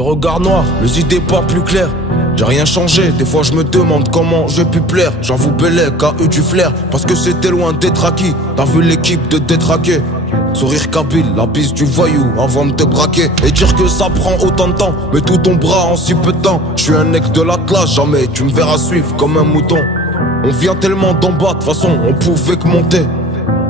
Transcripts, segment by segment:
Le regard noir, les idées pas plus claires. J'ai rien changé, des fois je me demande comment j'ai pu plaire. J'avoue Bellec a eu du flair, parce que c'était loin d'être acquis. T'as vu l'équipe de détraquer. Sourire kabyle, la bise du voyou avant de te braquer. Et dire que ça prend autant de temps, mais tout ton bras en si peu de temps. Je suis un ex de l'Atlas, jamais tu me verras suivre comme un mouton. On vient tellement d'en bas, de façon on pouvait que monter.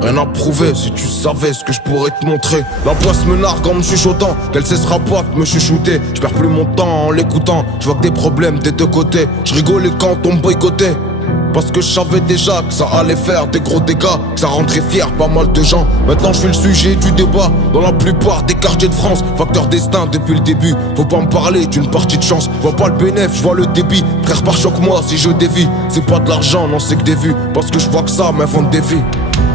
Rien à prouver, si tu savais ce que je pourrais te montrer. La poisse me nargue en me chuchotant qu'elle cessera pas de me chuchoter. Je perds plus mon temps en l'écoutant. Je vois que des problèmes des deux côtés. Je rigolais quand on me boycottait, parce que je savais déjà que ça allait faire des gros dégâts, que ça rendrait fier pas mal de gens. Maintenant je suis le sujet du débat dans la plupart des quartiers de France. Facteur destin depuis le début, faut pas me parler d'une partie de chance. Je vois pas le bénéf, je vois le débit. Frère par choc moi si je dévie. C'est pas de l'argent, non c'est que des vues. Parce que je vois que ça m'invente des vies.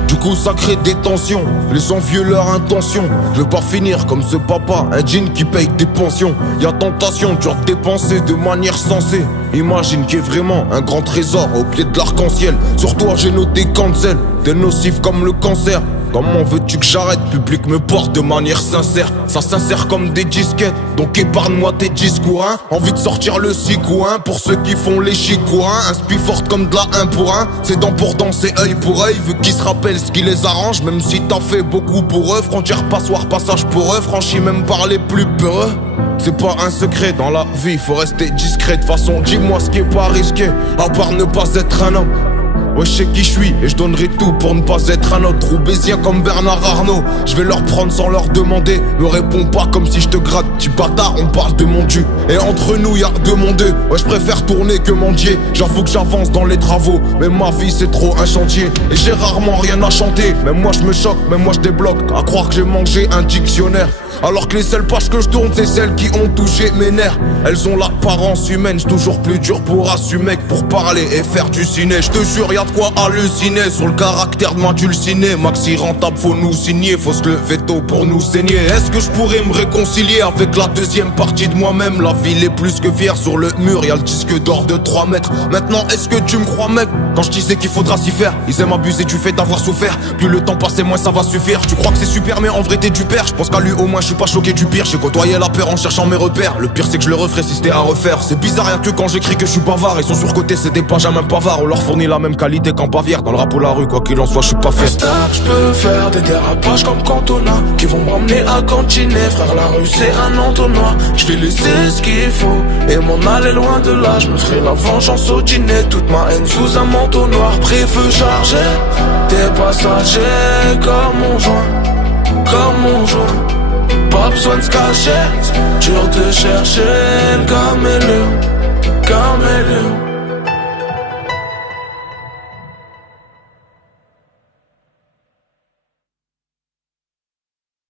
Du coup ça crée des tensions, les envieux leur intention. Je veux pas finir comme ce papa, un jean qui paye des pensions. Y'a tentation, tu as dépensé de manière sensée. Imagine qu'il y ait vraiment un grand trésor au pied de l'arc-en-ciel. Sur toi j'ai noté cancel, t'es nocif comme le cancer. Comment veux-tu que j'arrête? Public me porte de manière sincère. Ça s'insère comme des disquettes, donc épargne-moi tes discours hein. Envie de sortir le sicouin pour ceux qui font les chicourins. Inspi forte comme de la 1 pour 1. C'est dents pour dents, c'est œil pour œil. Veux qu'ils se rappellent ce qui les arrange, même si t'as fait beaucoup pour eux. Frontière, passoire, passage pour eux. Franchi même par les plus peureux. C'est pas un secret dans la vie, faut rester discret. De façon, dis-moi ce qui est pas risqué, à part ne pas être un homme. Ouais je sais qui je suis et je donnerai tout pour ne pas être un autre Roubaisien comme Bernard Arnault. Je vais leur prendre sans leur demander. Me réponds pas comme si je te gratte. Petit bâtard on parle de mon Dieu. Et entre nous y'a deux mondes. Ouais je préfère tourner que mendier. J'avoue que j'avance dans les travaux, mais ma vie c'est trop un chantier. Et j'ai rarement rien à chanter. Même moi je me choque, même moi je débloque. À croire que j'ai mangé un dictionnaire. Alors que les seules pages que je tourne c'est celles qui ont touché mes nerfs. Elles ont l'apparence humaine, c'est toujours plus dur pour assumer que pour parler et faire du ciné. Je te jure y'a de quoi halluciner sur le caractère de ma dulcinée. Maxi rentable faut nous signer, faut se lever tôt pour nous saigner. Est-ce que je pourrais me réconcilier avec la deuxième partie de moi-même? La ville est plus que fière, sur le mur y'a le disque d'or de 3 mètres. Maintenant est-ce que tu me crois mec? Quand je disais qu'il faudra s'y faire, ils aiment abuser du fait d'avoir souffert. Plus le temps passe et moins ça va suffire. Tu crois que c'est super mais en vrai t'es du père. Je pense qu'à lui au moins je suis pas choqué du pire. J'ai côtoyé la peur en cherchant mes repères. Le pire c'est que je le referais si c'était à refaire. C'est bizarre rien que quand j'écris que je suis bavard. Ils sont surcotés, c'est des benjamins pavards. On leur fournit la même qualité qu'en Bavière. Dans le rap ou la rue, quoi qu'il en soit, je suis pas fait. Je peux faire des dérapages comme Cantona qui vont me ramener à cantiner. Frère la rue c'est un entonnoir. Je vais laisser ce qu'il faut et m'en aller loin de là. Je me ferai la vengeance au dîner. Toute ma haine sous un manteau noir. Préfeu chargé, t'es passager comme mon joint. Comme mon joint. Pas besoin de se cacher, dur de chercher le caméléon, caméléon.